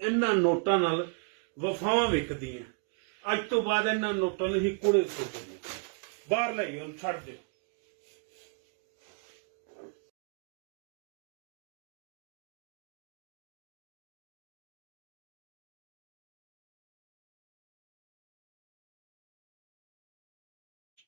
ਇਹਨਾਂ ਨੋਟਾਂ ਨਾਲ ਵਫਾਵਾਂ ਵਿਕਦੀਆਂ। ਅੱਜ ਤੋਂ ਬਾਅਦ ਇਹਨਾਂ ਨੋਟਾਂ ਨੂੰ ਹੀ ਕੋੜੇ ਸੋਚਦੇ ਬਾਹਰ ਲੈ ਗਏ, ਛੱਡ ਦਿਓ।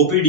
OPD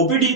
OPD